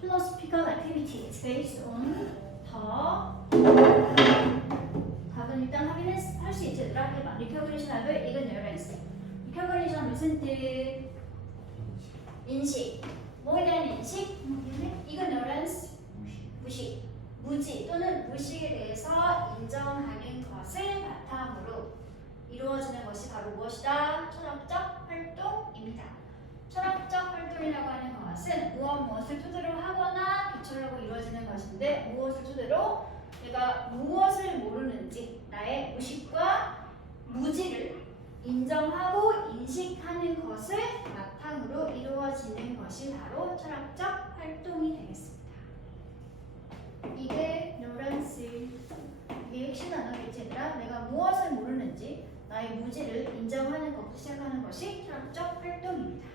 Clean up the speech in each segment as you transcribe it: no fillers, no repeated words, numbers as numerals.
philosophical activities based on 더 답은 일단 확인할 수 있지. 얘들아 해봐. recognition of ignorance. recognition 무슨 뜻? 인식. 뭐에 대한 인식? ignorance 무식. 무지 또는 무식에 대해서 인정하는 것을 바탕으로 이루어지는 것이 바로 무엇이다? 철학적 활동입니다. 철학적 활동이라고 하는 것은 무엇을 토대로 하거나 기초로 하고 이루어지는 것인데 무엇을 토대로 내가 무엇을 모르는지 나의 무식과 무지를 인정하고 인식하는 것을 바탕으로 이루어지는 것이 바로 철학적 활동이 되겠습니다. ignorance 이게 핵심 단어겠지 얘들아. 내가 무엇을 모르는지 나의 무지를 인정하는 것부터 시작하는 것이 철학적 활동입니다.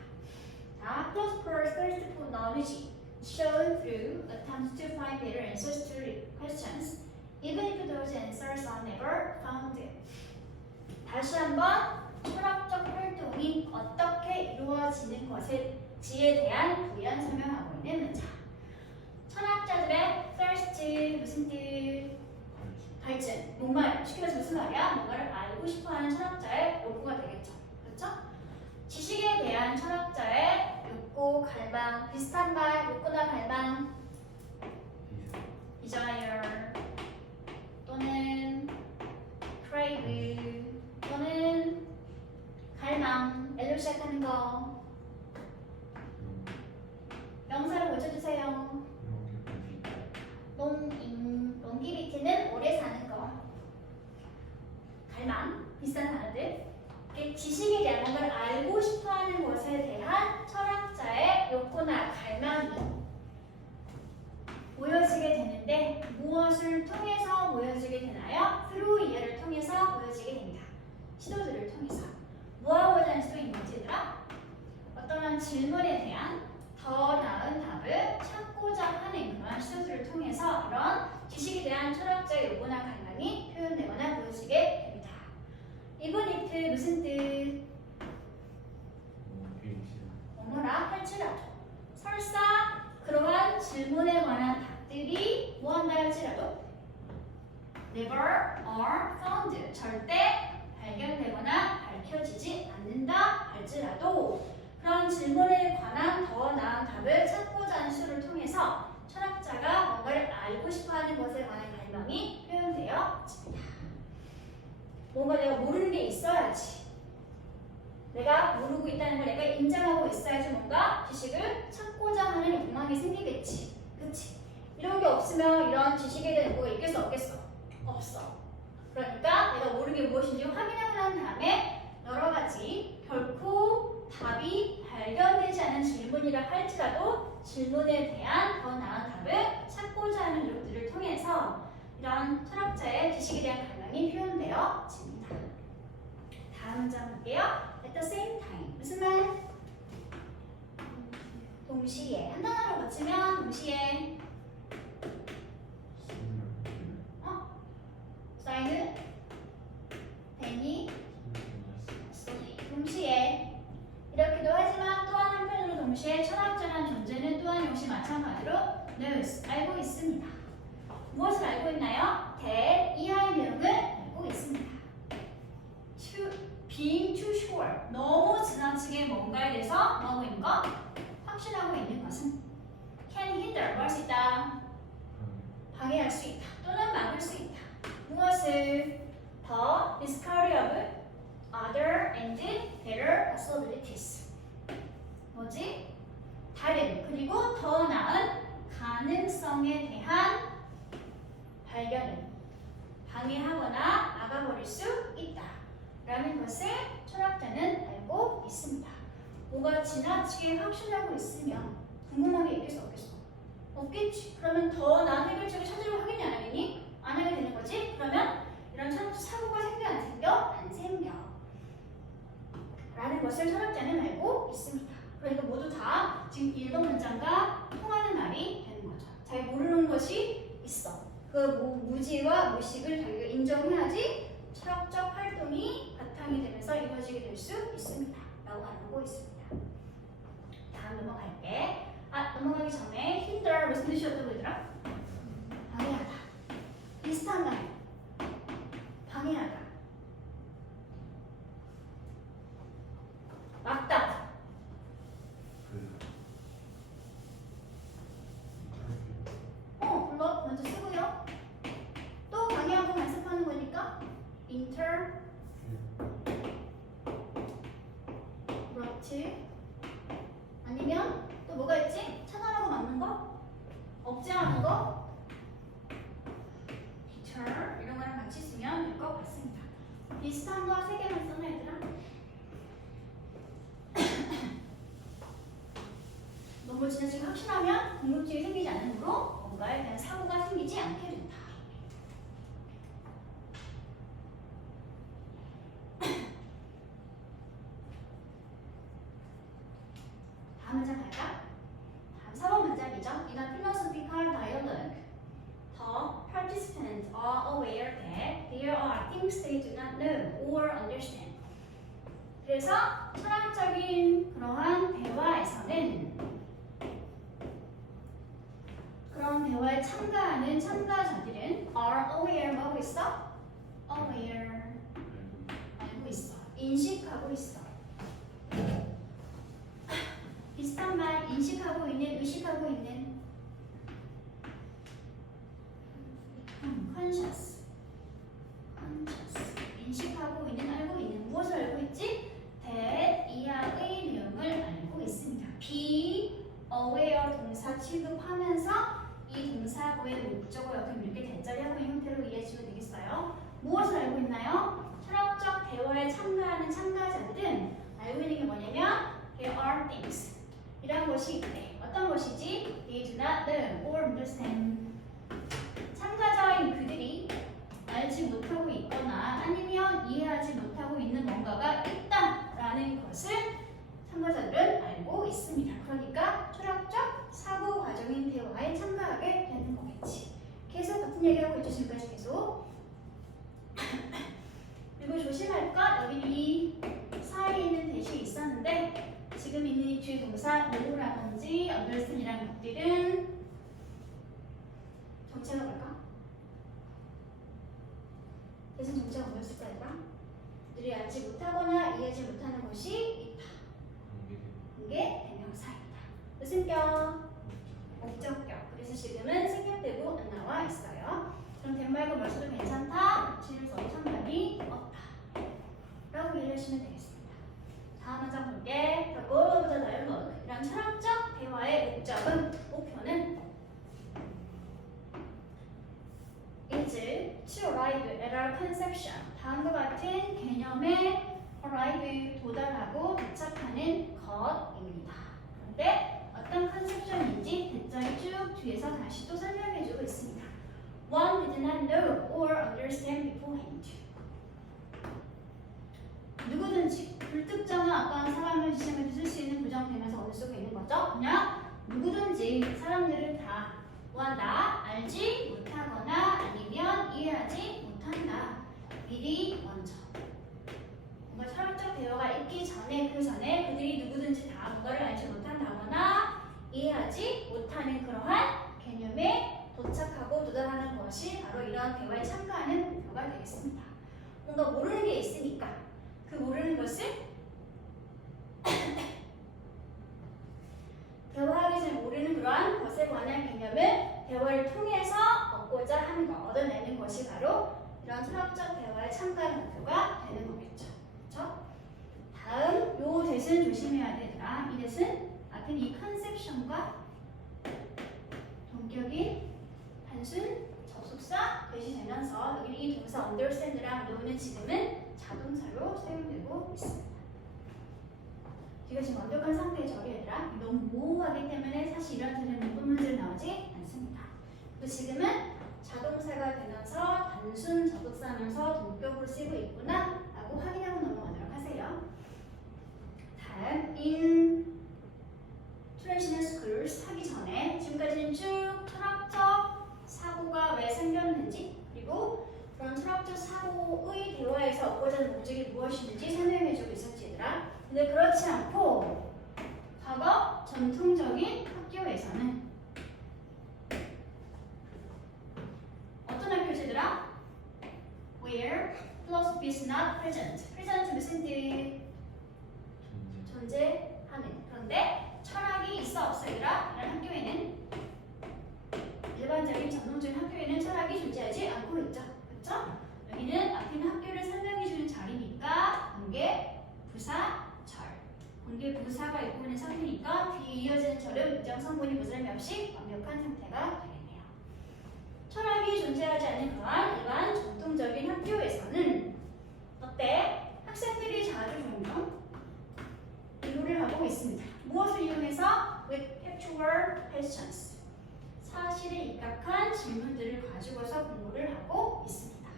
자, philosophers thirst for knowledge shown through attempts to find better answers to questions, even if those answers are never found. 다시 한번 철학적 활동이 어떻게 이루어지는 것인지에 대한 부연 설명하고 있는 문장. 철학자들의 thirst 무슨 뜻? 발전, 목마름. 쉽게 말해서 무슨 말이야? 뭔가를 알고 싶어하는 철학자의 욕구가 되겠죠. 그렇죠? 지식에 대한 철학자의 욕구, 갈망, 비슷한 말, 욕구나 갈망, desire 또는 crave 또는 갈망, L로 시작하는 거. 명사를 고쳐주세요. 롱기비티는 오래 사는 거. 갈망, 비슷한 단어들. 지식에 대한 뭔가를 알고 싶어하는 것에 대한 철학자의 욕구나 갈망이 모여지게 되는데 무엇을 통해서 모여지게 되나요? through 이해를 통해서 모여지게 됩니다. 시도들을 통해서. 뭐하고자 하는 시도인 거지 얘들아? 어떤 질문에 대한 더 나은 답을 찾고자 하는 그런 시도들을 통해서 이런 지식에 대한 철학자의 욕구나 갈망이 표현되거나 보여지게 됩니다. 이번 if 무슨 뜻? 뭐라 할지라도 설사 그러한 질문에 관한 답들이 무한다 할지라도 never are found 절대 발견되거나 밝혀지지 않는다 할지라도 그런 질문에 관한 더 나은 답을 찾고자 하는 시도를 통해서 철학자가 뭔가를 알고 싶어하는 것에 관한 갈망이 표현되어 있습니다. 뭔가 내가 모르는 게 있어야지. 내가 모르고 있다는 걸 내가 인정하고 있어야지 뭔가 지식을 찾고자 하는 욕망이 생기겠지. 그치? 이런 게 없으면 이런 지식에 대한 욕구가 있겠어 없겠어? 없어. 그러니까 내가 모르는 게 무엇인지 확인하고 난 다음에 여러 가지 결코 답이 발견되지 않은 질문이라 할지라도 질문에 대한 더 나은 답을 찾고자 하는 노력들을 통해서 이런 철학자의 지식에 대한 갈망이 표현되어 있습니다. 다음 문장 볼게요. At the same time. 무슨 말? 동시에. 한 단어로 고치면 동시에. 사인은? 펜이? 동시에. 이렇기도 하지만 또한 한편으로 동시에 철학자라는 존재는 또한 역시 마찬가지로 knows, 알고 있습니다. 무엇을 알고 있나요? that 이하의 내용을 알고 있습니다. being too sure, 너무 지나치게 뭔가에 대해서 뭐하고 있는 것? 확신하고 있는 것은 can hinder, 뭐 할 수 있다? 방해할 수 있다 또는 막을 수 있다. 무엇을? the discovery of other and better possibilities. 뭐지? 다른 그리고 더 나은 가능성에 대한 발견을 방해하거나 막아버릴 수 있다 라는 것을 철학자는 알고 있습니다. 뭔가 지나치게 확신하고 있으면 궁금한 게 있겠어 없겠어? 없겠지. 그러면 더 나은 해결책을 찾으려고 하겠니 안 하겠니? 안 하게 되는 거지. 그러면 이런 사고가 생겨 안 생겨? 안 생겨 라는 것을 철학자는 알고 있습니다. 그러니까 모두 다 지금 읽은 문장과 통하는 말이 되는 거죠. 자기 모르는 것이 있어. 그 무지와 무식을 자기가 인정해야지 철학적 활동이 바탕이 되면서 이루어지게 될 수 있습니다. 라고 하고 있습니다. 다음 넘어갈게. 넘어가기 전에 힌트 hinder 무슨 뜻이었다고 얘들아? 방해하다. 비슷한 말. 방해하다. 막다. 물론 먼저 쓰고요. 또 방해하고 간섭하는 거니까 interrupt. 아니면 또 뭐가 있지? 차단하고 막는 거? 억제하는 거? deter 이런 거랑 같이 쓰면 될 것 같습니다. 비슷한 거 3개만 써놔 얘들아. 너무 지나치게 확실하면 궁금증이 생기지 않으므로 뭔가에 대한 사고가 생기지 않게 된다. 다음 문장 갈까? 다음 4번 문장이죠. In a philosophical dialogue, the participants are aware that there are things they do not know or understand. 그래서 철학적인 그러한 대화에서는 그런 대화에 참가하는 참가자들은 are aware 뭐하고 있어? aware 알고 있어. 인식하고 있어. 비슷한 말 인식하고 있는, 의식하고 있는 conscious 인식하고 있는, 알고 있는 무엇을 알고 있지? that 이하의 내용을 알고 있습니다. be aware 동사 취급하면서 이 동사구의 목적어 역할 이렇게 대자리하고 있는 형태로 이해해주면 되겠어요. 무엇을 알고 있나요? 철학적 대화에 참가하는 참가자들은 알고 있는 게 뭐냐면 there are things 이란 것이 있대. 어떤 것이지? They do not know or understand. 참가자인 그들이 알지 못하고 있거나 아니면 이해하지 못하고 있는 뭔가가 있다라는 것을 참가자들은 알고 있습니다. 그러니까 철학적 사고 과정인 대화에 참가하게 되는 거겠지. 계속 같은 얘기하고 있죠. 지금까지 계속. 그리고 조심할 것, 여기 이 사이에 있는 대시 있었는데 지금 있는 이 주의 동사 know라든지 understand이라는 것들은 정체가 뭘까? 대신 정체가 뭐였을까? 얘들아? 들이 알지 못하거나 이해하지 못하는 것이 있다. 이게 대명사입니다. 무슨 격? 목적격. 그래서 지금은 생략되고 안 나와 있어요. 그럼 된 말고 뭘 써도 괜찮다? 질을 써도 상관이 없다. 라고 이해하시면 되겠습니다. 다음 문장 볼게. The goal of the dialogue. 이런 철학적 대화의 목표는 is to arrive at our conception. 다음과 같은 개념에 arrive, 도달하고 도착하는 것입니다. 그런데 어떤 컨셉션인지 대자리 쭉 뒤에서 다시 또 설명해주고 있습니다. One did not know or understand beforehand. 누구든지 불특정한 어떤 사람을 지칭해서 쓸 수 있는 부정되면서 어느 속에 있는 거죠? 그냥 누구든지 사람들은 다 다 알지 못하거나 아니면 이해하지 못한다. 미리 먼저 뭔가 철학적 대화가 있기 전에 그 전에 그들이 누구든지 다 뭔가를 알지 못한다거나 이해하지 못하는 그러한 개념에 도착하고 도달하는 것이 바로 이러한 대화에 참가하는 목표가 되겠습니다. 뭔가 모르는 게 있으니까 그 모르는 것을 대화하기 전에 모르는 그러한 것에 관한 개념을 대화를 통해서 얻고자 하는 것, 얻어내는 것이 바로 이런 철학적 대화에 참가하는 목표가 되는 거겠죠. 그렇죠? 다음 요 대신 조심해야 되더라. 이 대신 앞에 이 컨셉션과 동격인 단순 접속사 대시되면서 여기 이 동사 understand랑 know는 지금은 자동사로 사용되고 있습니다. 이거 지금 완벽한 상태죠, 얘들아. 너무 모호하기 때문에 사실 이런 틀은 문법 문제는 나오지 않습니다. 또 지금은 자동사가 되면서 단순 접속사면서 동격으로 쓰이고 있구나 라고 확인하고 넘어가도록 하세요. 다음 in traditional schools 하기 전에 지금까지는 쭉 철학적 사고가 왜 생겼는지 그리고 그런 철학적 사고의 대화에서 얻고자 하는 목적이 무엇인지 설명해주고 있었지 얘들아. 근데 그렇지 않고 과거 전통적인 학교에서는 present. present 무슨 뜻? 존재하는. 그런데 철학이 있어 없어 이런 학교에는 일반적인 전통적인 학교에는 철학이 존재하지 않고 있죠. 그렇죠? 여기는 앞에 있는 학교를 설명해주는 자리니까 관계 부사 절. 관계 부사가 있고 있는 상태니까 뒤에 이어지는 절은 문장 성분이 무설미 없이 완벽한 상태가 되겠네요. 철학이 존재하지 않는 그러한 일반 전통적인 학교에서는 어때? 학생들이 자주 종종 이유를 하고 있습니다. 무엇을 이용해서? With factual questions. 사실에 입각한 질문들을 가지고서 공부를 하고 있습니다.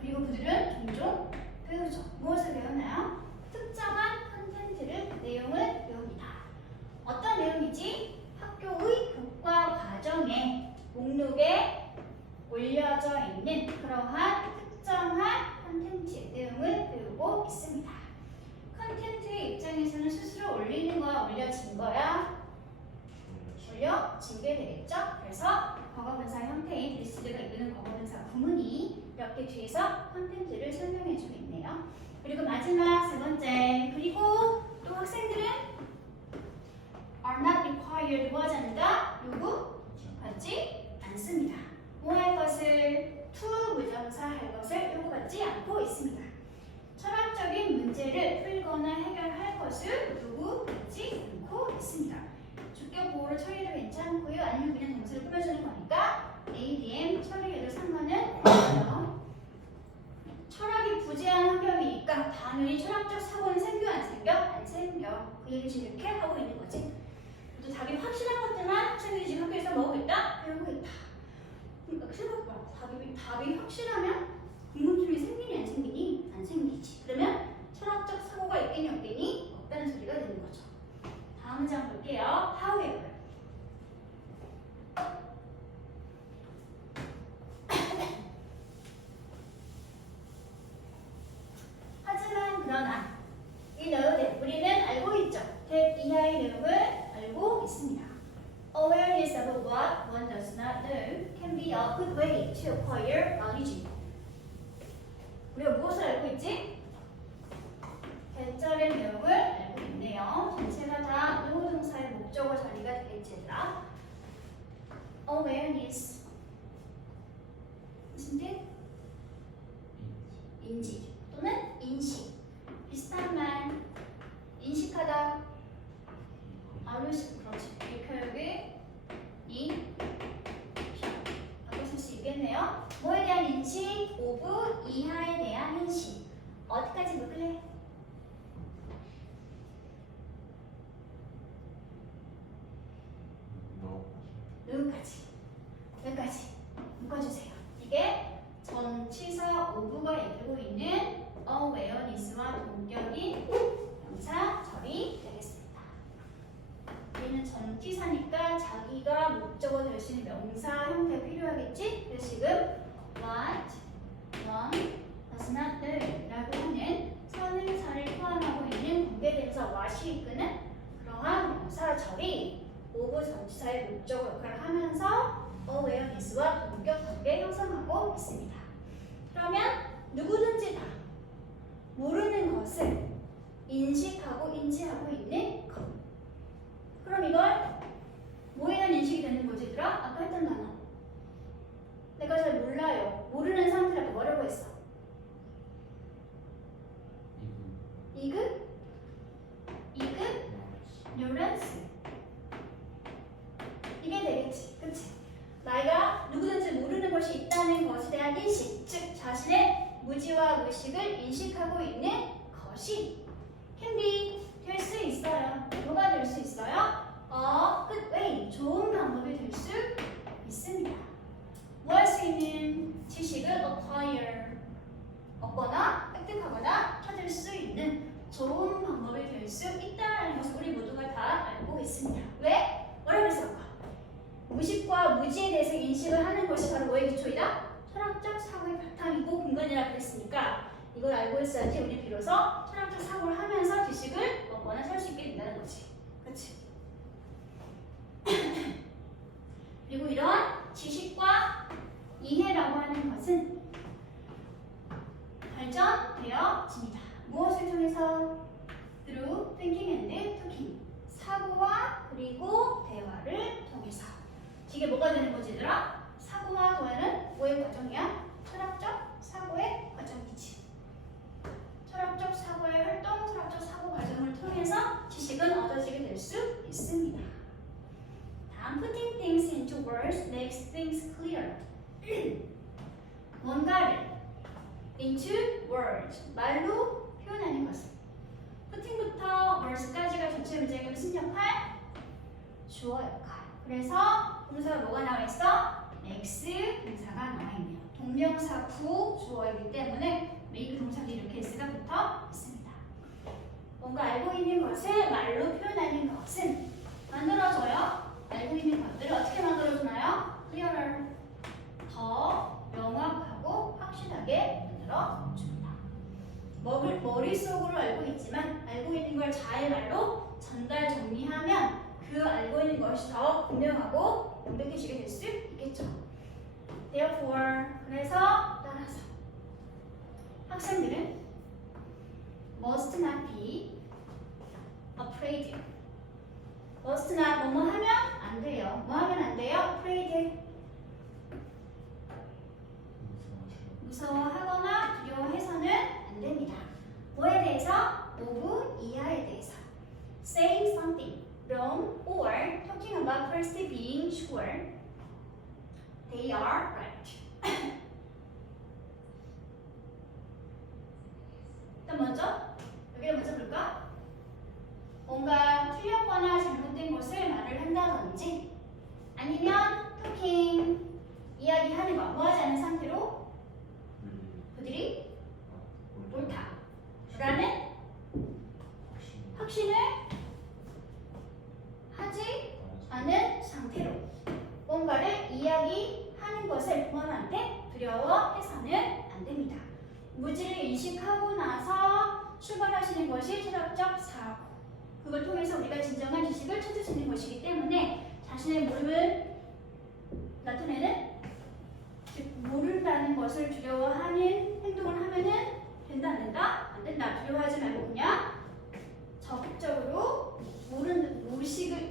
그리고 그들은 종종 배우죠. 무엇을 배우나요? 특정한 컨텐츠를, 내용을 배웁니다. 어떤 내용이지? 학교의 교과 과정에 목록에 올려져 있는 그러한 특정한 컨텐츠, 내용을 배우고 있습니다. 컨텐츠의 입장에서는 스스로 올리는 거야, 올려진 거야? 올려진 게 되겠죠? 그래서 과거분사 형태인 리스트가 이끄는 과거분사 구문이 이렇게 뒤에서 컨텐츠를 설명해주고 있네요. 그리고 마지막 세 번째. 그리고 또 학생들은 are not required 뭐하지 않는다? 요구받지 않습니다. 뭐 할 것을? to 부정사 할 것을 요구받지 않고 있습니다. 철학적인 문제를 풀거나 해결할 것을 요구받지 않고 있습니다. 주격 보호를 처리해도 괜찮고요. 아니면 그냥 동사를 꾸며주는 거니까 ADM 처리해도 상관은 없어요. 철학이 부재한 환경이니까 당연히 철학적 사고는 생겨 안 생겨? 안 생겨. 그 얘기 지금 이렇게 하고 있는 거지. 또 답이 확실한 것들만 학생들이 지금 학교에서 뭐하고 있다? 배우고 있다. 그러니까 생각해봐. 답이 확실하면 궁금증이 생기니 안 생기니? 안 생기지. 그러면 철학적 사고가 있겠니 없겠니? 없다는 소리가 되는 거죠. 다음 문장 볼게요. However. 하지만 그러나 이 내용을 우리는 알고 있죠. that 이하의 내용을 알고 있습니다. Awareness of what one does not know can be a good way to acquire knowledge. 우리가 무엇을 알고 있지? 대절의 내용을 알고 있네요. 전체가 다 노동사의 목적어 자리가 되겠지라. Awareness 무슨 뜻? 인지 또는 인식. 비슷한 말. 인식하다. 알루시 그렇지. 이 교육의 바꿔 쓸 수 있겠네요. 뭐에 대한 인식? 오브 이하에 대한 인식. 어디까지 묶을래? 누구까지? 여기까지 묶어주세요. 이게 전치사 오브가 이끌고 있는 awareness와 동격인 명사 절이 되겠습니다. 얘는 전치사니까 자기가 목적어 될 수 있는 명사 형태가 필요하겠지? 그래서 지금 what one does not know 라고 하는 선행사를 포함하고 있는 관계대명사 what이 이끄는 그러한 명사 절이 오브 전치사의 목적어 역할을 하면서 awareness와 동격 관계 형성하고 있습니다. 그러면 누구든지 다 모르는 것을 인식하고 인지하고 있는 것. 그럼 이걸 뭐에 대한 인식이 되는 거지 얘들아? 아까 했던 단어. 내가 잘 몰라요. 모르는 사람들한테 뭐라고 했어? 이그? 뉴런스. 이게 되겠지. 그치? 나이가 누구든지 모르는 것이 있다는 것에 대한 인식, 즉 자신의 무지와 무식을 인식하고 있는 것이 can be 될 수 있어요. 뭐가 될 수 있어요? good way, 좋은 방법이 될 수 있습니다. 뭐 할 수 있는 지식을 acquire, 얻거나 획득하거나 찾을 수 있는 좋은 방법이 될 수 있다는 것을 우리 모두가 다 알고 있습니다. 왜? 뭐라고 했을까? 무식과 무지에 대해서 인식을 하는 것이 바로 뭐의 기초이다? 철학적 사고의 바탕이고 근간이라 그랬으니까 이걸 알고 있어야지 우리 비로소 철학적 사고를 하면서 지식을 얻거나 살 수 있게 된다는 거지. 그치? 그리고 이런 지식과 이해라고 하는 것은 이게 뭐가 되는 거지 얘들아? 사고와 도하는 뭐의 과정이야? 철학적 사고의 과정이지. 철학적 사고의 활동, 철학적 사고 과정을 통해서 지식은 얻어지게 될 수 있습니다. 다음, putting things into words makes things clear. 뭔가를 into words, 말로 표현하는 것을. putting부터 words까지가 전체 문장의 무슨 역할? 주어 역할. 그래서 동사가 뭐가 나와 있어? makes 동사가 나와 있네요. 동명사 구 주어이기 때문에 make 동사도 이렇게 s가 붙어 있습니다. 뭔가 알고 있는 것을 말로 표현하는 것은 만들어져요. 알고 있는 것들을 어떻게 만들어주나요? clearer, 더 명확하고 확실하게 만들어줍니다. 머릿속으로 알고 있지만 알고 있는 걸 잘 말로 전달 정리하면 그 알고 있는 것이 더 분명하고 완벽해지게 될 수 있겠죠. Therefore, 그래서 따라서 학생들은 must not be afraid. must not 뭐뭐 하면 안 돼요. 뭐 하면 안 돼요? afraid. 무서워하거나 두려워해서는 안 됩니다. 뭐에 대해서? of 이하에 대해서. saying something wrong or talking about first being sure they are right. 일단 먼저 여기를 먼저 볼까? 뭔가 틀렸거나 잘못된 것을 말을 한다든지 아니면 talking 이야기하는 거 뭐 하지 않은 상태로 그들이 옳다 라는 확신을 하지 않은 상태로 뭔가를 이야기하는 것을 부모한테 두려워해서는 안 됩니다. 무지를 인식하고 나서 출발하시는 것이 철학적 사고. 그걸 통해서 우리가 진정한 지식을 찾을 수 있는 것이기 때문에 자신의 모름을 나타내는, 즉 모른다는 것을 두려워하는 행동을 하면은 된다 안 된다? 안 된다. 두려워하지 말고 그냥 적극적으로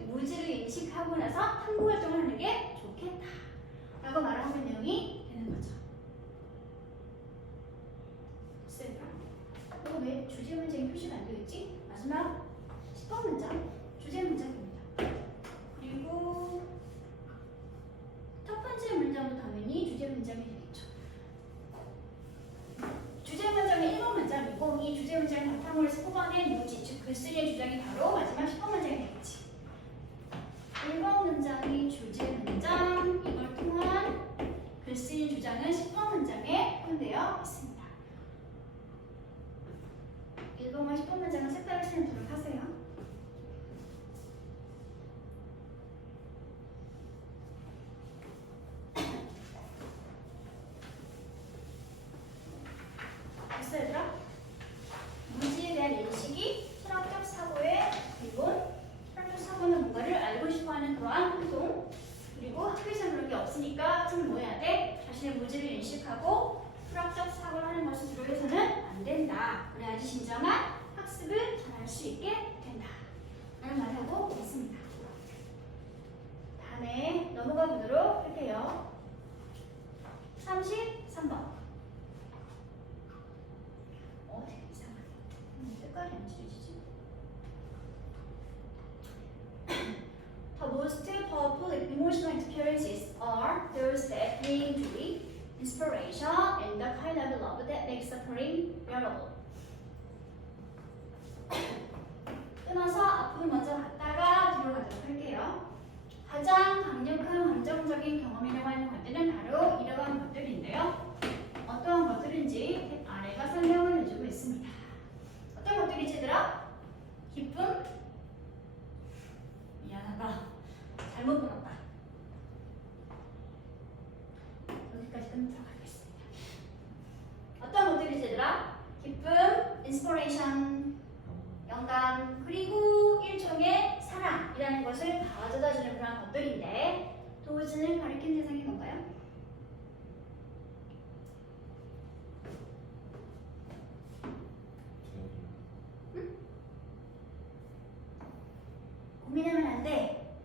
무지를 인식하고 나서 탐구 활동을 하는 게 좋겠다 라고 말하는 내용이 되는 거죠. 됐을까? 이거 왜 주제 문장이 표시가 안 되어 있지? 마지막 10번 문장 주제 문장입니다. 그리고 첫 번째 문장도 당연히 주제 문장이 되겠죠. 주제 문장은 1번 문장이고 이 주제 문장을 바탕으로 해서 뽑아낸 무지, 즉 글쓰기의 주장이 바로 마지막 10번 문장이 되겠지. 1번 문장이 주제 문장, 이걸 통한 글쓰기 주장은 10번 문장에 포함되어 있습니다. 1번과 10번 문장은 색깔을 칠해보도록 하세요. 됐어 얘들아? 무지에 대한 인식이 철학적 사고의 기본. 철학적 사고는 뭔가를 알고 싶어하는 그러한 행동. 그리고 학교에서는 그런 게 없으니까 학생은 뭐 해야 돼? 자신의 무지를 인식하고 철학적 사고를 하는 것을 두려워해서는 안 된다. 그래야지 진정한 학습을 잘할 수 있게 된다 라는 말을 하고 있습니다. 다음에 넘어가 보도록 할게요. 33번. 되게 이상하네. 색깔이 안 칠해지지? The most powerful emotional experiences are those that bring joy, inspiration, and the kind of love that makes suffering bearable. 끊어서 앞으로 먼저 갔다가 뒤로 가도록 할게요. 가장 강력한 감정적인 경험이라고 하는 것들은 바로 이러한 것들인데요. 어떠한 것들인지 아래가 설명을 해주고 있습니다. 어떤 것들이지 얘들아? 기쁨? 미안하다. 잘못 들었다. 여기까지 끊도록 하겠습니다. 어떤 것들이지 얘들아? 기쁨, inspiration, 영감, 그리고 일종의 사랑이라는 것을 가져다주는 그런 것들인데 도우진을 가리킨 대상이 뭔가요? 응? 고민하면 안 돼.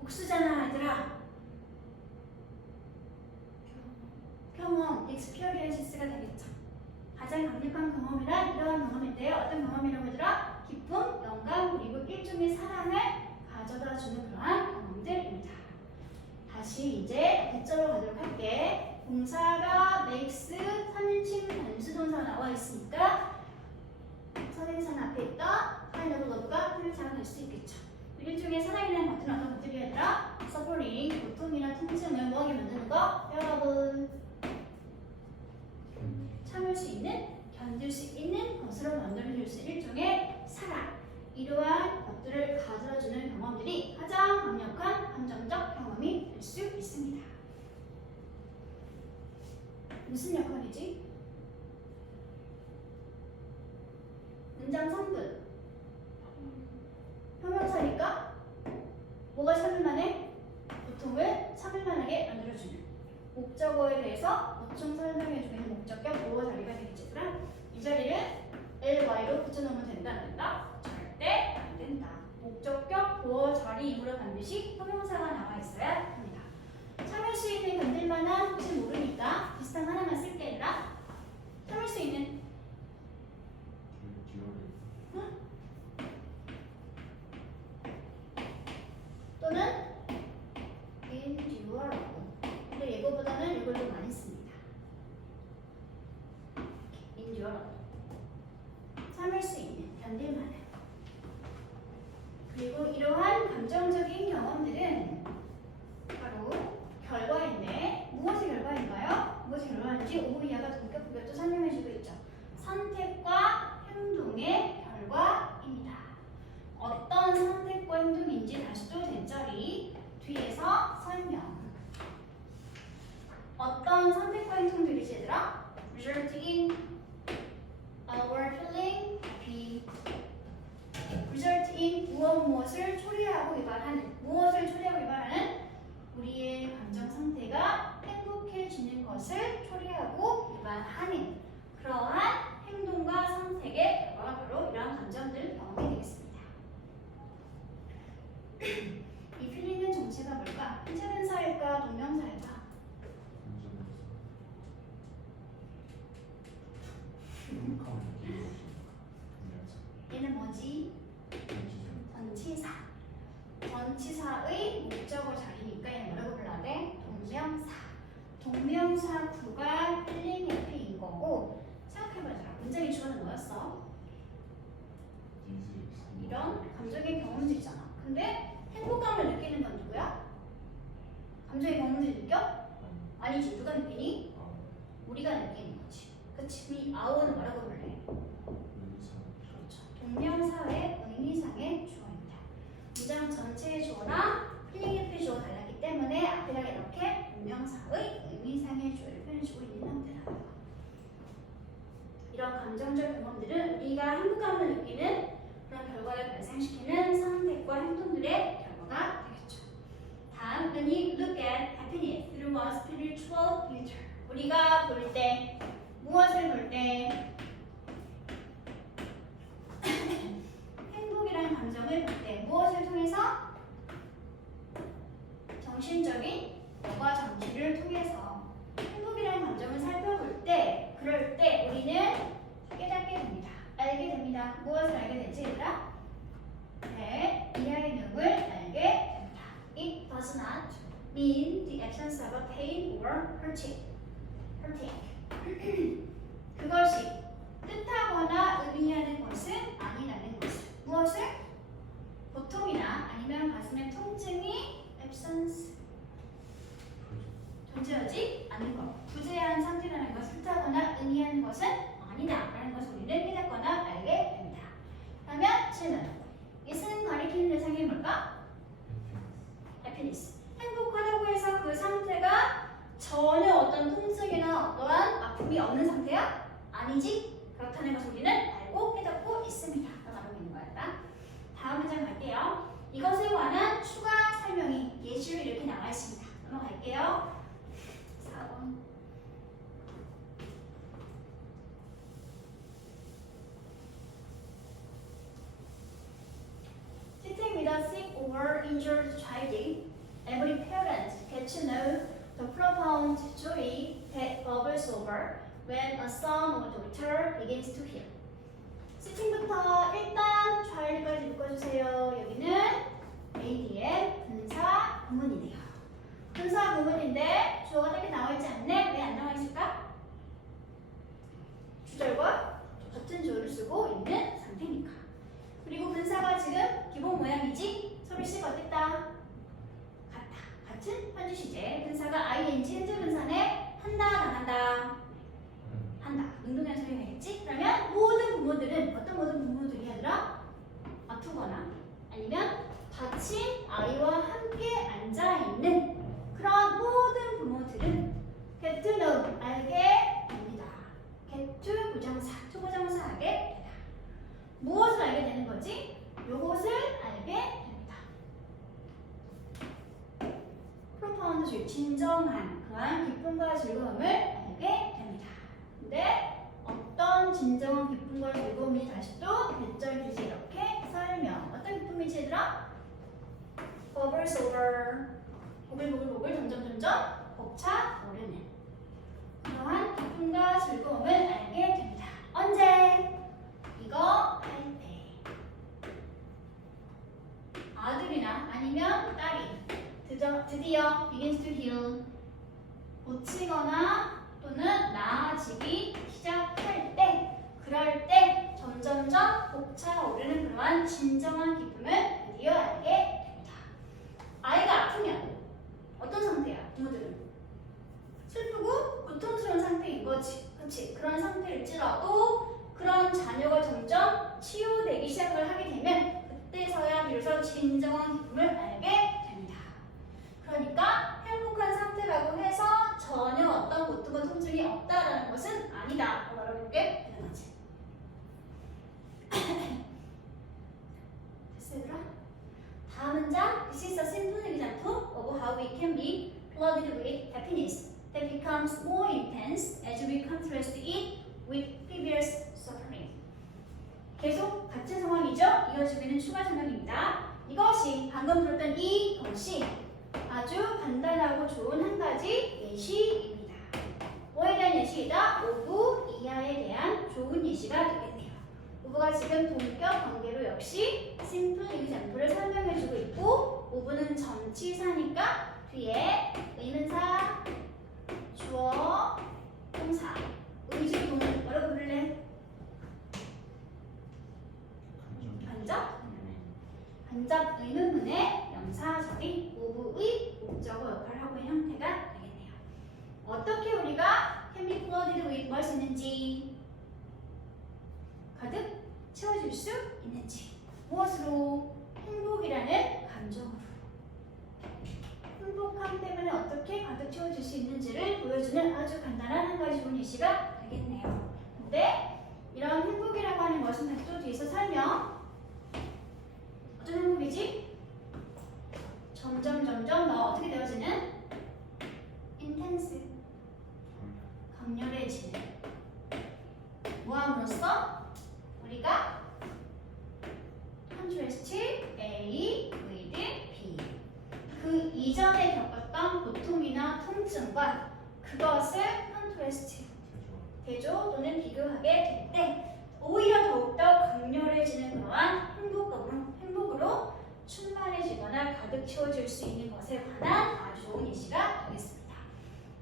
복수잖아 얘들아. 대절로 가도록 할게. 동사가 makes 3인칭 단수동사가 나와 있으니까 선행사는 앞에 있다. kind of love가 풀사가 될 수 있겠죠. 우리 중에 살아있는 것들은 어떤 것들이 아니라 supporting, 보통이나 통증을 뭐하게 만드는 거? 여러분 참을 수 있는, 견딜 수 있는 것으로 만들어줄 수 있는 일종의 사랑. 이러한 것들을 가져다주는 경험들이 가장 강력한 감정적 경험이 될 수 있습니다. 무슨 역할이지? 문장 성분. 형용사니까 뭐가 참을만해? 보통을 참을만하게 만들어주는. 목적어에 대해서 보충 설명해주는 목적격 보호 자리가 되겠지. 그럼 이 자리를 ly로 붙여놓으면 된다, 안 된다? 절대 안 된다. 목적격 보호 자리이므로 반드시 형용사가 나와 있어야 합니다. 참을 수 있는 견딜만한 혹시 모르니까 비슷한 하나만 쓸게. 아니라 참을 수 있는 또는 endure라고. 근데 이거보다는 이걸 좀 많이 씁니다. endure라고. 참을 수 있는, 견딜만한. 그리고 이러한 감정적인 경험들은 바로 결과인데 무엇이 결과인가요? 무엇이 결과인지 오후 이하가 본격적으로 또 설명해주고 있죠. 선택과 행동의 결과입니다. 어떤 선택과 행동인지 다시 또 뒷자리 뒤에서 설명. 어떤 선택과 행동들이지 얘들아? Result in our feeling happy. Result in 무엇을 초래하고 유발하는. 무엇을 초래하고 유발하는? 우리의 감정 상태가 행복해지는 것을 초래하고 유발하는 그러한 행동과 선택의 결과가 바로 이러한 감정들 경험이 되겠습니다. 이 필링은 정체가 뭘까? 현재분사일까? 동명사일까? 얘는 뭐지? 전치사. 전치사의 목적어 자리니까 얘는 뭐라고 불러야 돼? 동명사. 동명사 구가 필링 해피인 거고. 생각해보자. 문장의 주어는 뭐였어? 이런 감정의 경험들이잖아. 근데 행복감을 느끼는 건 누구야? 감정의 경험들 느껴? 아니지. 누가 느끼니? 우리가 느끼는 거지. 그치? 이 아우는 뭐라고 불래? 그렇죠. 동명사의 의미상의 주어입니다. 문장 전체의 주어나 필링해피 주어 달랐기 때문에 앞에다가 이렇게 동명사의 의미상의 주어를 표현해주고 있는 형태라는 거. 이런 감정적 경험들은 우리가 행복감을 느끼는 그런 결과를 발생시키는 선택과 행동들의 결과가 되겠죠. 다음, when you look at happiness through a spiritual filter. 우리가 볼 때, 무엇을 볼 때? 행복이라는 감정을 볼 때, 무엇을 통해서? 정신적인 여과 정치를 통해서 행복이라는 감정을 살펴볼 때, 그럴 때 우리는 깨닫게 됩니다. 알게 됩니다. 무엇을 알게 되지, 얘들아? 네, 이하의 내용을 알게 됩니다. It does not mean the absence of a pain or hurting. 그것이 뜻하거나 의미하는 것은 아니라는 것을. 무엇을? 고통이나 아니면 가슴의 통증이 absence 존재하지 않는 것, 부재한 상태라는 것을 뜻하거나 의미하는 것은 아니다라는 것을 우리는 깨닫거나 알게 됩니다. 그러면 질문. 이것은 가리키는 대상이 뭘까? happiness. 행복하다고 해서 그 상태가 전혀 어떤 통증이나 어떠한 아픔이 없는 상태야? 아니지. 그렇다는 것을 우리는 알고 깨닫고 있습니다. 말하고 있는 거야. 다음 문장 갈게요. 이것에 관한 추가 설명이 예시로 이렇게 나와 있습니다. 넘어갈게요. 4번. Sitting with a sick or injured child, every parent gets to know the profound joy that bubbles over when a son or daughter begins to heal. sitting부터 일단 child까지 묶어주세요. 여기는 AD의 분사 구문이네요. 분사 구문인데 같은 현재 시제 분사가 ing 현재 분사네 한다 안 한다? 한다. 능동이라는 소리가 있겠지? 그러면 모든 부모들은 어떤 모든 부모들이 아니라 아프거나 아니면 다친 아이와 함께 앉아있는 그런 모든 부모들은 get to know, 알게 됩니다. get to 부정사, to 부정사 알게 되다. 무엇을 알게 되는 거지? 요것을 알게 됩니다. profound, 진정한 그러한 기쁨과 즐거움을 알게 됩니다. 근데 어떤 진정한 기쁨과 즐거움이 다시 또 배절기지 이렇게 설명. 어떤 기쁨이지 얘들아? bubbles over. 보글보글 점점 벅차오르는 그러한 기쁨과 즐거움을 알게 됩니다. 언제? 이거 할 때. 아들이나 아니면 딸이 드디어 begins to heal. 고치거나 또는 나아지기 시작할 때, 그럴 때 점점점 벅차오르는 그러한 진정한 기쁨을 드디어 알게 됩니다. 아이가 아프면 어떤 상태야? 부모들은 슬프고 고통스러운 상태인 거지, 그렇지? 그런 상태일지라도 그런 자녀가 점점 치유되기 시작을 하게 되면 그때서야 비로소 진정한 기쁨을 알게 됩니다. 그러니까 행복한 상태라고 해서 전혀 어떤 고통과 통증이 없다라는 것은 아니다. 말해볼게 되는 거지. 됐어 얘들아? 다음 문장. This is a simple example of how we can be flooded with happiness that becomes more intense as we contrast it with previous suffering. 계속 같은 상황이죠? 이어지고 있는 추가 설명입니다. 이것이 방금 들었던 이것이 아주 간단하고 좋은 한 가지 예시입니다. 뭐에 대한 예시이다? 오브 이하에 대한 좋은 예시가 되겠네요. 오브가 지금 동격 관계로 역시 심플 example를 설명해주고 있고, 오브는 전치사니까 뒤에 의문사, 주어, 동사, 의주 동을 뭐라고 부를래? 간접 의문문의 명사절이 오브의 목적어 역할을 하고 있는 형태가 되겠네요. 어떻게 우리가 can be flooded with 뭘 수 있는지, 가득 채워줄 수 있는지, 무엇으로? 행복이라는 감정으로. 행복함 때문에 어떻게 가득 채워줄 수 있는지를 보여주는 아주 간단한 한 가지 좋은 예시가 되겠네요. 근데 이런 행복이라고 하는 것은 다시 또 뒤에서 설명. 어떤 행복이지? 점점 어떻게 되어지는? intense, 강렬해지는. 뭐함으로써? 우리가 contrast A with B. 그 이전에 겪었던 고통이나 통증과 그것을 contrast, 대조 또는 비교하게 될 때 오히려 더욱더 강렬해지는 그러한 행복으로 충만해지거나 가득 채워질 수 있는 것에 관한 아주 좋은 예시가 되겠습니다.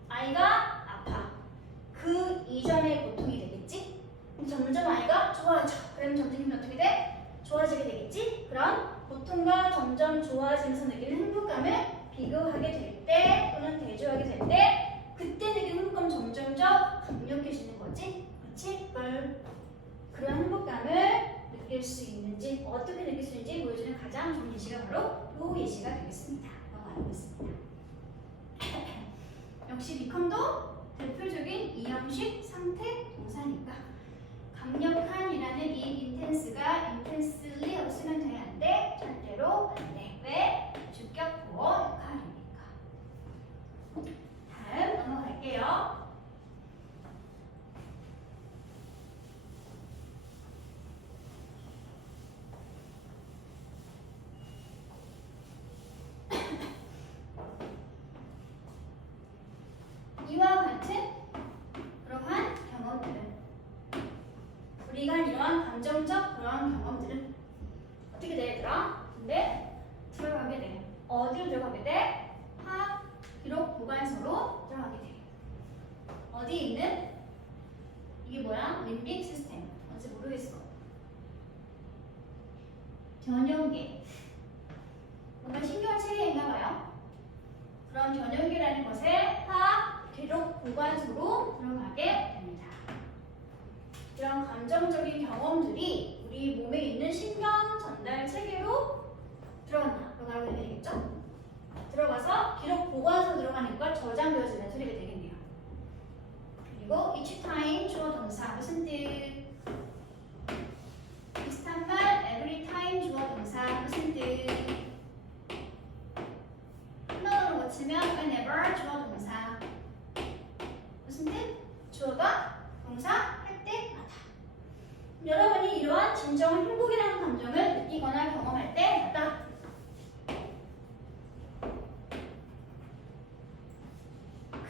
아이가 아파. 그 이전의 고통이 되겠지? 점점 아이가 좋아져. 그럼 점점 힘이 어떻게 돼? 좋아지게 되겠지? 그런 고통과 점점 좋아지면서 느끼는 행복감을 비교하게 될 때 또는 대조하게 될 때 그때 느끼는 행복감은 점점 강력해지는 거지? 그렇지? 그런 행복감을 느낄 수 있는지, 어떻게 느낄 수 있는지 보여주는 가장 좋은 예시가 바로 이 예시가 되겠습니다. 알겠습니다. 역시 become도 대표적인 이형식 상태 동사니까 강력한이라는 이 intense가 intensely 하고 쓰면 돼야 하는데 절대로 안 돼. 왜? 주격 보어 역할이니까. 다음 넘어갈게요. 이와 같은 그러한 경험들은, 우리가 이러한 감정적 그러한 경험들은 어떻게 돼 얘들아? 근데 들어가게 돼. 어디로 들어가게 돼? 화학 기록 보관소로 들어가게 돼. 어디에 있는? 이게 뭐야? 림빅 시스템. 뭔지 모르겠어. 변형계. 뭔가 신경 체계인가 봐요. 그런 변형기라는 것에 화 기록 보관소로 들어가게 됩니다. 이런 감정적인 경험들이 우리 몸에 있는 신경 전달 체계로 들어간다. 들어가게 되겠죠? 들어가서 기록 보관소 들어가니까 저장되어지는 소리가 되겠네요. 그리고 each time 주어 동사 무슨 뜻? 비슷한 말 every time 주어 동사 무슨 뜻? 하나로 고치면 whenever 주어 동사 무슨 뜻? 주어가 동사 할 때마다. 여러분이 이러한 진정 행복이라는 감정을 느끼거나 경험할 때마다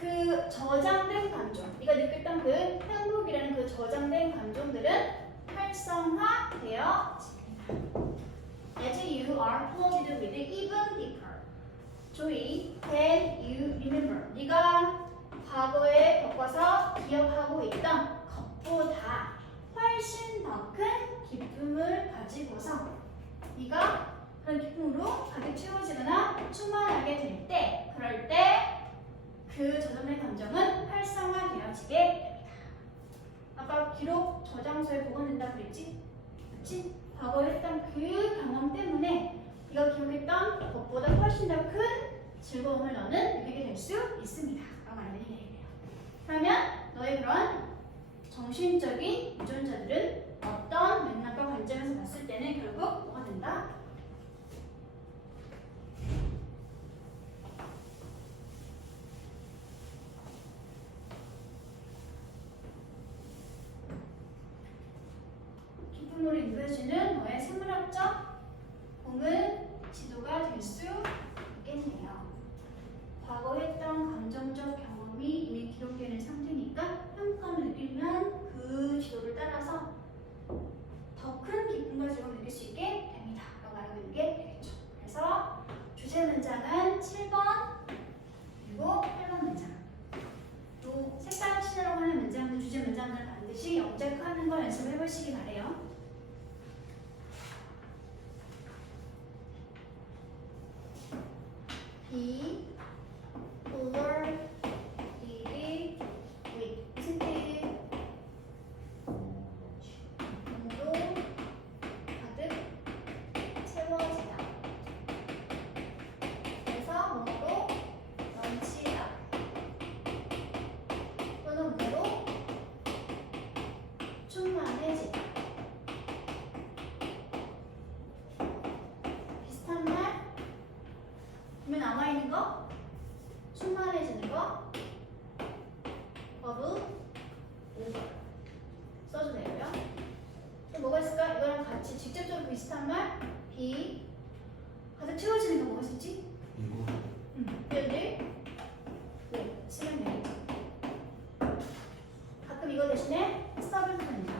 그 저장된 감정, 네가 느꼈던 그 행복이라는 그 저장된 감정들은 활성화되어집니다. As you are flooded with even deeper joy than you remember. 네가 과거에 겪어서 기억하고 있던 것보다 훨씬 더 큰 기쁨을 가지고서 네가 그런 기쁨으로 가득 채워지거나 충만하게 될 때, 그럴 때 그 저장된 감정은 활성화되어지게 됩니다. 아까 기록 저장소에 보관된다고 그랬지? 그치? 과거에 했던 그 경험 때문에 네가 기억했던 것보다 훨씬 더 큰 즐거움을 너는 느끼게 될 수 있습니다. 라고 말하는 얘기예요. 그러면 너의 그런 정신적인 유전자들은 어떤 맥락과 관점에서 봤을 때는 결국 뭐가 된다? 기쁨으로 인도해주는 너의 생물학적 공은 지도가 될 수 있겠네요. 과거에 했던 감정적 경험이 이미 기록되는 상태니까 행복감을 느끼면 그 지도를 따라서 더 큰 기쁨과 즐거움을 느낄 수 있게 됩니다. 라고 알고 있는 게 되겠죠. 그래서 주제 문장은 7번 그리고 8번 문장. 또 색깔 칠하라고 하는 문장들, 주제 문장들 반드시 영작하는 걸 연습해 보시기 바래요. Be over did with 무슨 뜻? 몸으로 가득 채워지다. 그래서 몸으로 넘치다. 또는 몸으로 충만해지다. 비슷한 말? 보면 남아있는 거? 충만해지는 거? 버브, 오버 써도 되고요. 또 뭐가 있을까? 이거랑 같이 직접적으로 비슷한 말? 비 가득 채워지는 거 뭐가 있었지? 얘들 네, 쓰면 되겠죠. 가끔 이거 대신에 stop을 써줍니다.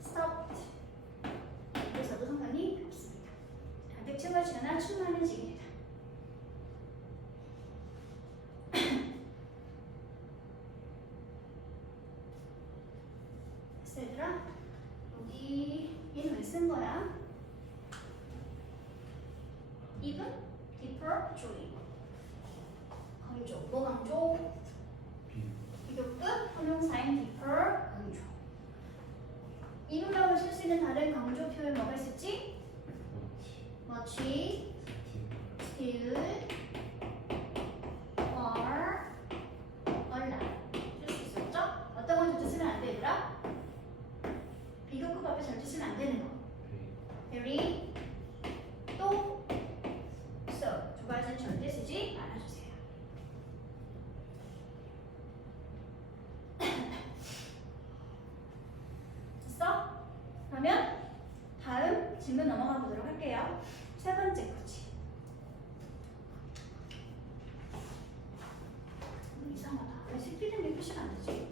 stopped 그래서도 상관이 없습니다. 가득 채워지거나 충만해지게 되다. 얘들아, 여기 얘는 왜 쓴 거야? even, deeper, joy. 강조, 뭐 강조? 비교급, 형용사인 deeper, 강조. even라고 쓸 수 있는 다른 강조 표현 뭐가 있었지? much, still, far, a lot. 쓸 수 있었죠? 어떤 건 절대 쓰면 안 돼, 얘들아? 비교급 앞에 절대 쓰면 안 되는 거. very, 또, so. 두 가지는 절대 쓰지 말아주세요. 됐어? 그러면 다음 질문 넘어가 보도록 할게요. 세 번째 거지. 이상하다. 왜 색비는 게 표시가 안 되지?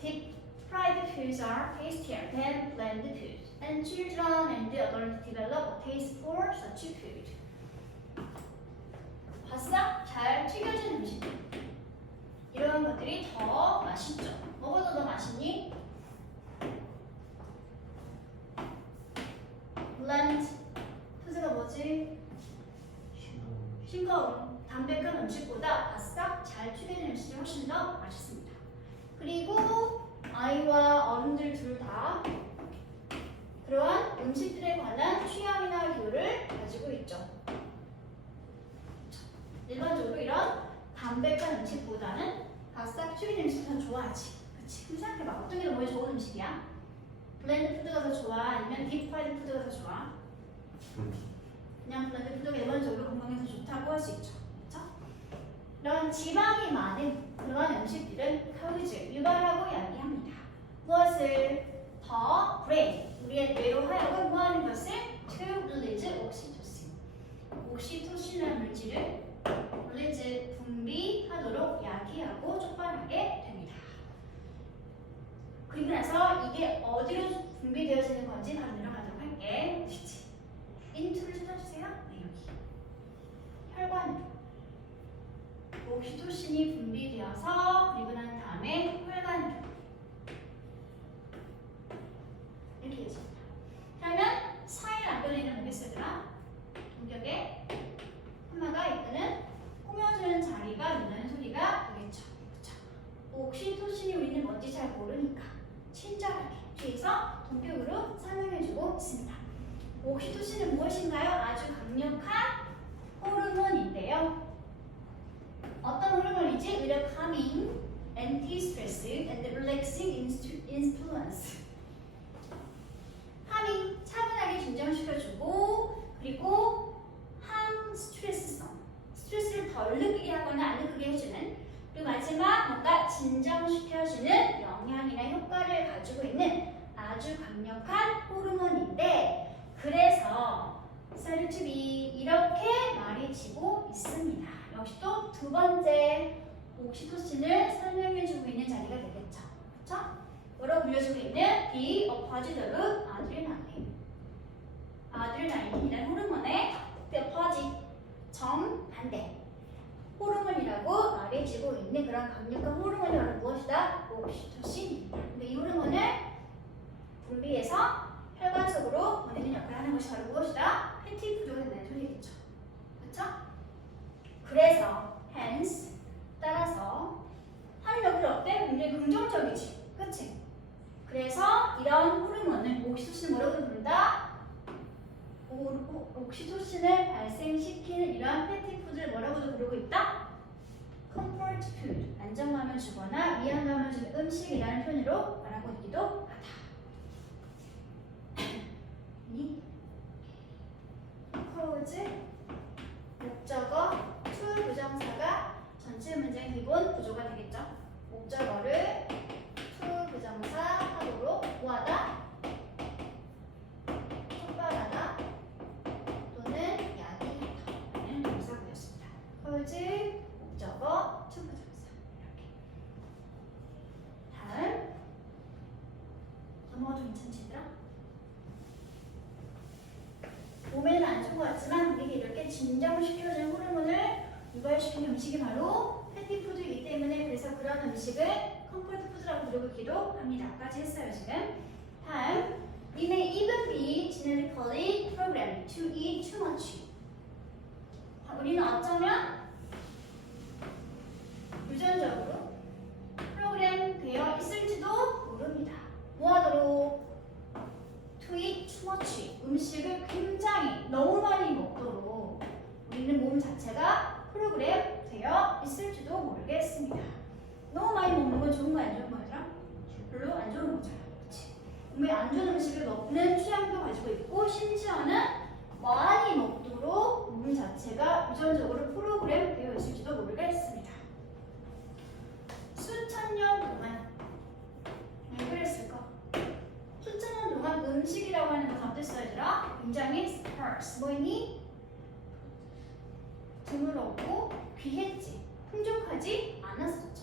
Deep fried foods are tastier than bland foods, and children and adults develop a taste for such food. 바싹 잘 튀겨진 음식. 이런 것들이 더 맛있죠. 뭐가 더 맛있니? bland 푸드가 뭐지? 싱거운 담백한 음식보다 바싹 잘 튀겨진 음식이 훨씬 더 맛있습니다. 그리고 아이와 어른들 둘 다 그러한 음식들에 관한 취향이나 기호를 가지고 있죠. 일반적으로 이런 담백한 음식보다는 바싹 튀긴 음식을 더 좋아하지. 그치? 그럼 생각해봐. 어떤 게 더 좋은 음식이야? 블렌드 푸드가 더 좋아? 아니면 딥프라이드 푸드가 더 좋아? 그냥 블렌드 푸드가 일반적으로 건강에 더 좋다고 할 수 있죠. 그렇죠? 이런 지방이 많은 그런 음식들은 카우즈, 유발하고 이야기합니다. 무엇을? 더 브레인, 우리의 뇌로 하여금 뭐하는 것을? to release oxytocin. 옥시토신이라는 물질을 release, 분비하도록 야기하고 촉발하게 됩니다. 그리고 나서 이게 어디로 분비되어지는 건지 바로 내려가도록 할게. into를 찾아주세요. 네, 여기. 혈관으로. 옥시토신이 분비되어서 그리고 난 다음에 혈관으로. 이렇게 되어집니다. 그러면 사일 안변에는 뭐겠어요, 얘들아? 공격에 하나가 이끄는 꾸며주는 자리가 된다는 소리가 되겠죠. 그렇죠? 옥시토신이 우리는 뭔지 잘 모르니까 친절하게 뒤에서 동격으로 설명해주고 있습니다. 옥시토신은 무엇인가요? 아주 강력한 호르몬인데요. 어떤 호르몬이지? 의료 calming, anti-stress, and relaxing influence. calming, 차분하게 진정시켜주고 그리고 항스트레스성, 스트레스를 덜 느끼게 하거나 안 느끼게 해주는 그리고 마지막 뭔가 진정시켜주는 영향이나 효과를 가지고 있는 아주 강력한 호르몬인데 그래서 세로토닌 이렇게 말이 지고 있습니다. 역시 또 두 번째 옥시토신을 설명해주고 있는 자리가 되겠죠. 그렇죠? 뭐라고 불려주고 있는 the opposite of adrenaline. 아드레날린이라는 호르몬의 the opposite 정반대 호르몬이라고 말해지고 있는 그런 강력한 호르몬이 바로 무엇이다? 옥시토신입니다. 근데 이 호르몬을 분비해서 혈관 속으로 보내는 역할을 하는 것이 바로 무엇이다? 패티푸드가 된다는 소리겠죠. 그렇죠? 그래서 hence 따라서 하는 역할이 어때? 굉장히 긍정적이지. 그치? 그래서 이런 호르몬을 옥시토신을 뭐라고 부른다? 옥시토신을 발생시키는 이러한 패티푸드를 뭐라고도 부르고 있다? comfort food, 안정감을 주거나 위안감을 주는 음식이라는 표현으로 말하고 있기도 하다. 이 cause 목적어 to 부정사가 전체 문장의 기본 구조가 되겠죠. 목적어를 to 부정사 하도록 뭐하다? 촉발하다 또는 야기하다라는 동사구였습니다. cause 목적어 to 부정사 이렇게. 다음 넘어가도 괜찮지 얘들아? 몸에는 안 좋은 것 같지만 우리에게 이렇게 진정시켜주는 호르몬을 유발시키는 음식이 바로 패티푸드이기 때문에 그래서 그런 음식을 컴포트 푸드라고 부르기도 합니다. 까지 했어요 지금. 다음 We may even be genetically programmed to eat too much. 우리는 어쩌면 유전적으로 프로그램 되어 있을지도 모릅니다. 뭐하도록? To eat too much. 음식을 굉장히 너무 많이 먹도록 우리는 몸 자체가 프로그램 되어 있을지도 모르겠습니다. 너무 많이 먹는 건 좋은 거 안 좋은 거야? 별로 안 좋은 거잖아. 그치? 몸에 안 좋은 음식을 먹는 취향도 가지고 있고 심지어는 많이 먹도록 몸 자체가 유전적으로 프로그램 되어 있을지도 모르겠습니다. 수천 년 동안 왜 그랬을까? 수천 년 동안 음식이라고 하는 것은 어땠어요, 얘들아? 굉장히 scarce. 뭐니? 드물었고 귀했지. 풍족하지 않았었죠.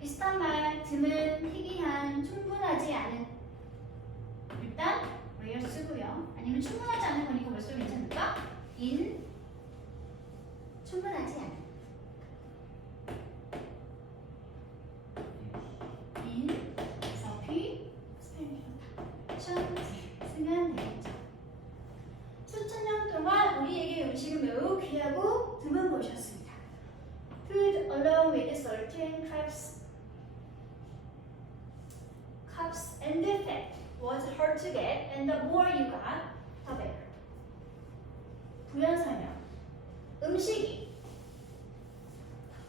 비슷한 말, 드문, 희귀한, 충분하지 않은. 일단 rare 쓰고요. 아니면 충분하지 않은 거니까 몇 소 괜찮을까? in 충분하지 않은. 귀하고 드문 곳이었습니다. Food along with certain cups and fat was hard to get, and the more you got, the better. 부연 설명. 음식이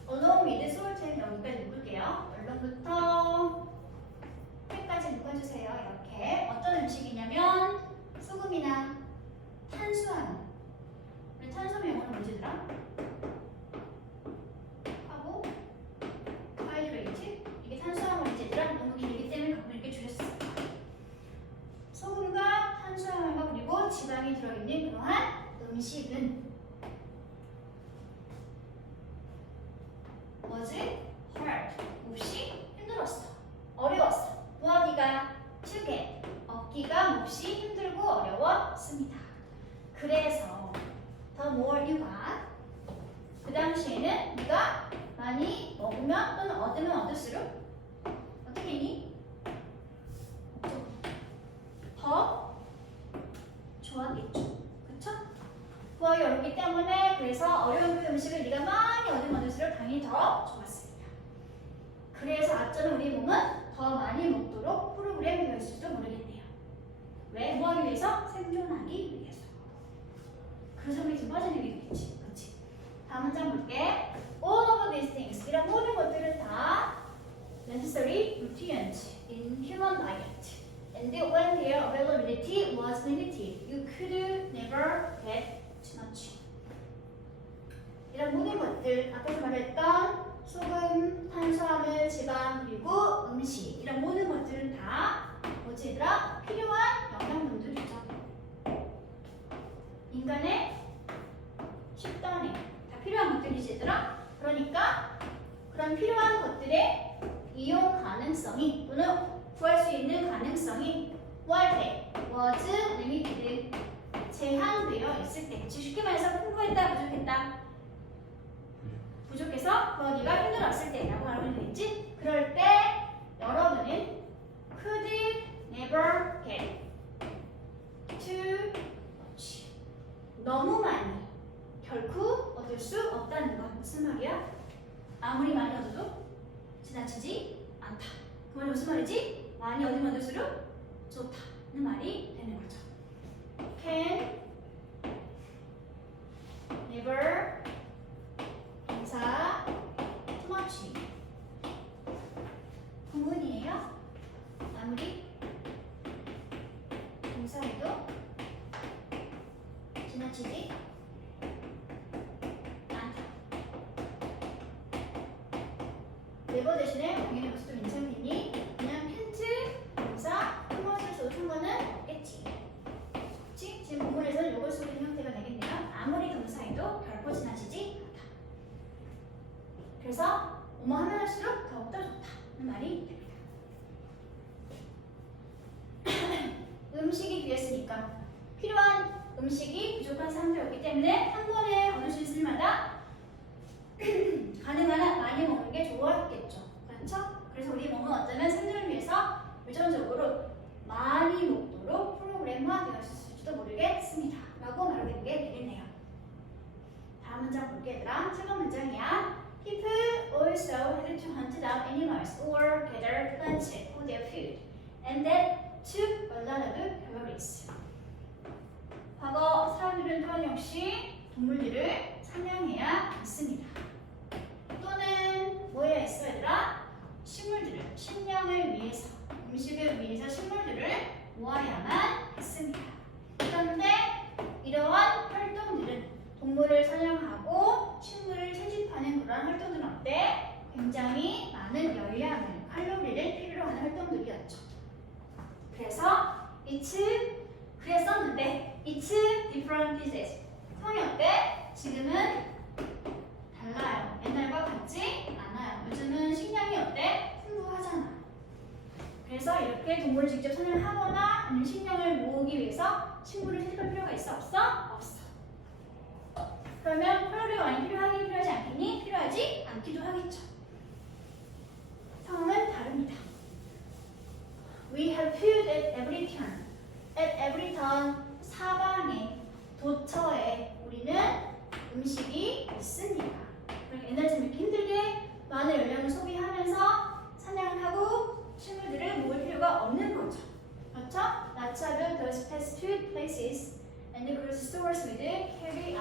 along with certain 여기까지 묶을게요. 얼른부터 끝까지 묶어주세요. 이렇게 어떤 음식이냐면 소금이나 탄수화물. 우리 탄수화물 영어는 뭐지더라? 하고 하이드레이트. 이게 탄수화물이지더라. 너무 길기 때문에 가끔 이렇게 줄였어요. 소금과 탄수화물과 그리고 지방이 들어있는 그러한 음식은 was hard. 몹시 힘들었어. 어려웠어. 구하기가 to get. 얻기가 몹시 힘들고 어려웠습니다. 그래서 the more you got. 그 당시에는 네가 많이 먹으면 또는 얻으면 얻을수록 어떻게 했니? 더 좋아하겠죠. 그쵸? 구하기 어렵기 때문에 그래서 어려운 그 음식을 네가 많이 얻으면 얻을수록 당연히 더 좋았습니다. 그래서 앞전에 우리 몸은 더 많이 먹도록 프로그램 되었을지도 모르겠네요. 왜? 뭐 하기 위해서? 생존하기 위해서. 그래서 우리 지금 빠져내겠지. 그치? 다음 문장 볼게. All of these things. 이런 모든 것들은 다 necessary nutrients in human diet. And when their availability was limited, you could never get too much. 이런 모든 것들, 앞에서 말했던 소금, 탄수화물, 지방, 그리고 음식 이런 모든 것들은 다 뭐지 얘들아? 필요한 영양분들이죠. 인간의 식단에 다 필요한 것들이지 얘들아? 그러니까 그런 필요한 것들의 이용 가능성이 또는 구할 수 있는 가능성이 뭐할 때? was limited. 제한되어 있을 때. 즉 쉽게 말해서 풍부했다, 부족했다. 부족해서 구하기가 힘들었을 때라고 말하면 되겠지? 그럴 때 여러분은 could never get too much. 너무 많이 결코 얻을 수 없다는 거. 무슨 말이야? 아무리 많이 얻어도 지나치지 않다. 그 말이 무슨 말이지? 많이 얻으면 얻을수록 좋다는 말이 되는 거죠. Can never 동사 too much. 구문이에요. 아무리 동사에도 지나치지 않다. 네버 대신에 당연히 벌써 좀 인상했니? 그냥 펜트 동사 too much를 써도 상관은 없겠지. 그치? 지금 구문에서는 이걸 쓰는 형태가 되겠네요. 아무리 동사에도 결코 지나치지 않다. 그래서 뭐뭐 하면 할수록 더욱더 좋다는 말이 됩니다. 음식이 귀했으니까 필요한 음식이 부족한 사람들이었기 때문에 한 번에 얻을 수 있을 마다 가능한 한 많이 먹는 게 좋았겠죠. 그렇죠? 그래서 우리 몸은 어쩌면 생존을 위해서 유전적으로 많이 먹도록 프로그램화되었을지도 모르겠습니다. 라고 말하게 되겠네요. 다음 문장 볼게 얘들아. 최근 문장이야. People also had to hunt down animals or gather plants for their food, and that took a lot of calories. 과거 사람들은 또한 역시 동물들을 사냥해야 했습니다. 또는 뭐 해야 했어 얘들아? 식물들을, 식량을 위해서, 음식을 위해서 식물들을 모아야만 했습니다. 그런데 이러한 활동들은 동물을 사냥하고 식물을 채집하는 그런 활동들은 어때? 굉장히 많은 열량을, 칼로리를 필요로 하는 활동들이었죠. 그래서 그랬었는데 it's different these days. 상황이 어때? 지금은 달라요. 옛날과 같지 않아요. 요즘은 식량이 어때? 풍부하잖아. 그래서 이렇게 동물을 직접 사냥하거나 아니면 식량을 모으기 위해서 식물을 채집할 필요가 있어? 없어? 없어. 그러면 칼로리가 많이 필요하지 않겠니? 필요하지 않기도 하겠죠. 상황은 다릅니다. We have food at every turn. At every turn, 사방에, 도처에 우리는 음식이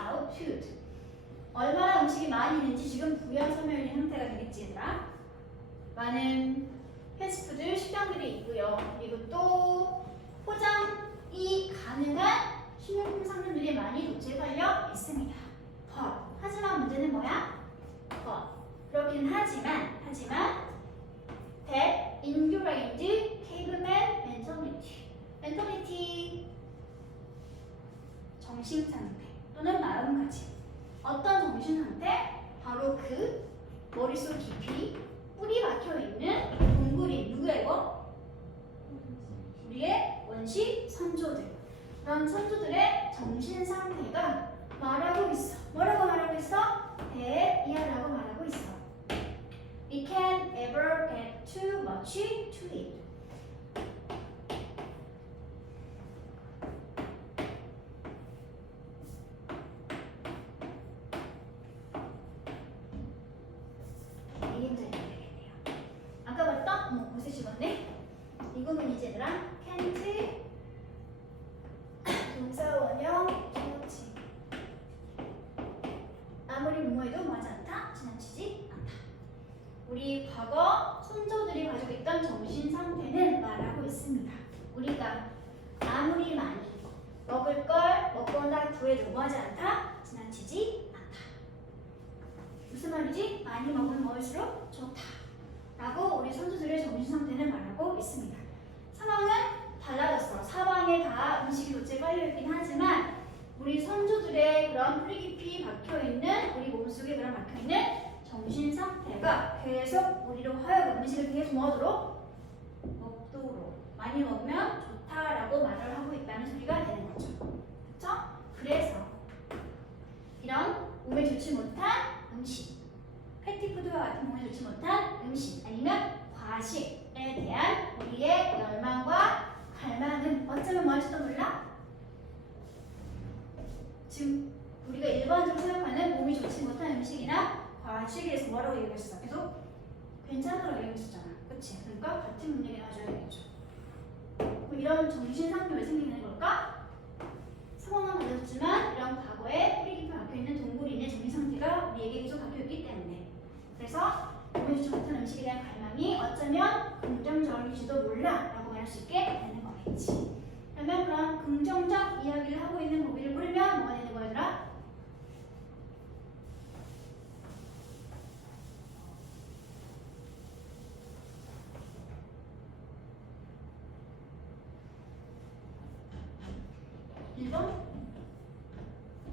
out food. 얼마나 음식이 많이 있는지 지금 부연 설명이 된 상태가 되겠지 얘들아. 많은 패스트푸드 식당들이 있고요. 그리고 또 포장이 가능한 식료품 상품들이 많이 도착하여 있습니다. 하지만 문제는 뭐야? 그렇긴 하지만 that ingrained caveman mentality 정신 상태 또는 마음가짐. 어떤 정신 상태? 바로 그 머릿속 깊이 뿌리 박혀 있는 동굴이 누구야 이거? 우리의 원시 선조들. 그런 선조들의 정신 상태가 말하고 있어. 뭐라고 말하고 있어? 대이하라고 말하고 있어. We can't ever get too much to eat. 이 문제 되겠네요. 아까 봤던 곳에 집었네. 이 부분 이제 얘들아 can't 동사 원형 조치. 아무리 뭐해도 뭐하지 않다, 지나치지 않다. 우리 과거 선조들이 가지고 있던 정신 상태는 말하고 있습니다. 우리가 아무리 많이 먹을 걸 먹고 난 후에도 뭐하지 않다, 지나치지 않다. 무슨 말이지? 많이 먹으면 먹을수록 좋다. 라고 우리 선조들의 정신 상태는 말하고 있습니다. 상황은 달라졌어. 사방에 다 음식이 도체 깔려있긴 하지만 우리 선조들의 그런 뿌리 깊이 박혀있는 우리 몸속에 그런 박혀있는 정신 상태가 계속 우리로 하여금 음식을 계속 먹도록 많이 먹으면 좋다라고 말을 하고 있다는 소리가 되는 거죠. 그렇죠? 그래서 이런 몸에 좋지 못한 음식, 패티푸드와 같은 몸에 좋지 못한 음식 아니면 과식에 대한 우리의 열망과 갈망은 어쩌면 뭐 할지도 몰라? 지금 우리가 일반적으로 생각하는 몸이 좋지 못한 음식이나 과식에 대해서 뭐라고 얘기했어? 계속 괜찮으라고 얘기했었잖아. 그치? 그러니까 같은 문맥에 놔줘야 되겠죠. 이런 정신 상태가 왜 생기는 걸까? 상황은 달라졌지만 이런 과거에 뿌리 깊이 박혀있는 동굴인의 정신 상태가 우리에게 계속 박혀있기 때문에 그래서 몸에 좋지 못한 음식에 대한 갈망이 어쩌면 긍정적일지도 몰라 라고 말할 수 있게 되는 거겠지. 그러면 그런 긍정적 이야기를 하고 있는 고비를 부르면 뭐가 되는 거야 얘들아?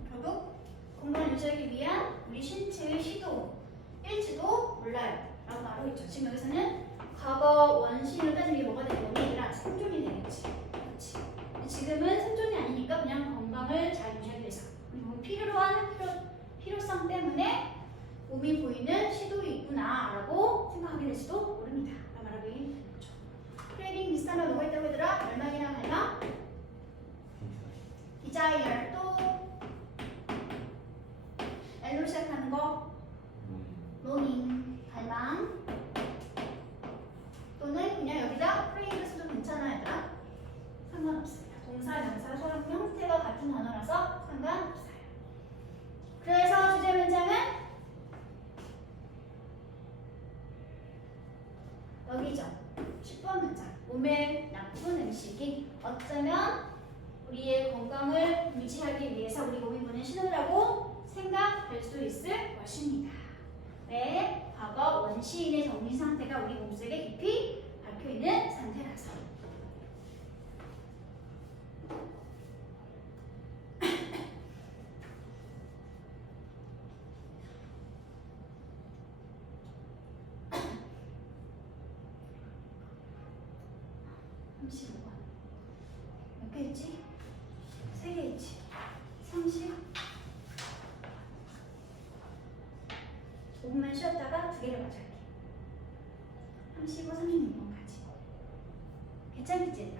결국 건강을 유지하기 위한 우리 신체의 시도일지도 몰라요 라고 말하고 있죠. 지금 여기서는 과거 원시를 따지면 이게 뭐가 되는 거니? 얘들아 생존이 되겠지. 그렇지. 지금은 생존이 아니니까 그냥 건강을 잘 유지하기 위해서 우리 몸 필요성 때문에 몸이 보이는 시도이 있구나 라고 생각하게 될지도 모릅니다 라고 말하고 있는 거죠. 크레이빙 비슷한 말 뭐가 있다고 얘들아? 열망이나 갈망? desire 또 L로 시작하는 거 longing 갈망 또는 그냥 여기다 crave 써도 괜찮아 얘들아 상관없습니다. 동사, 명사, 사람 형태가 같은 단어라서 상관없어요. 그래서 주제 문장은 여기죠. 10번 문장 몸에 나쁜 음식이 어쩌면 우리의 건강을 유지하기 위해서 우리 몸이 보낸 신호라고 생각될 수 있을 것입니다. 왜? 과거 원시인의 정신 상태가 우리 몸속에 깊이 박혀있는 상태라서. 몇 개 있지? 3개 있지? 30 5분만 쉬었다가 2개를 맞을게. 35, 36번까지 괜찮겠지?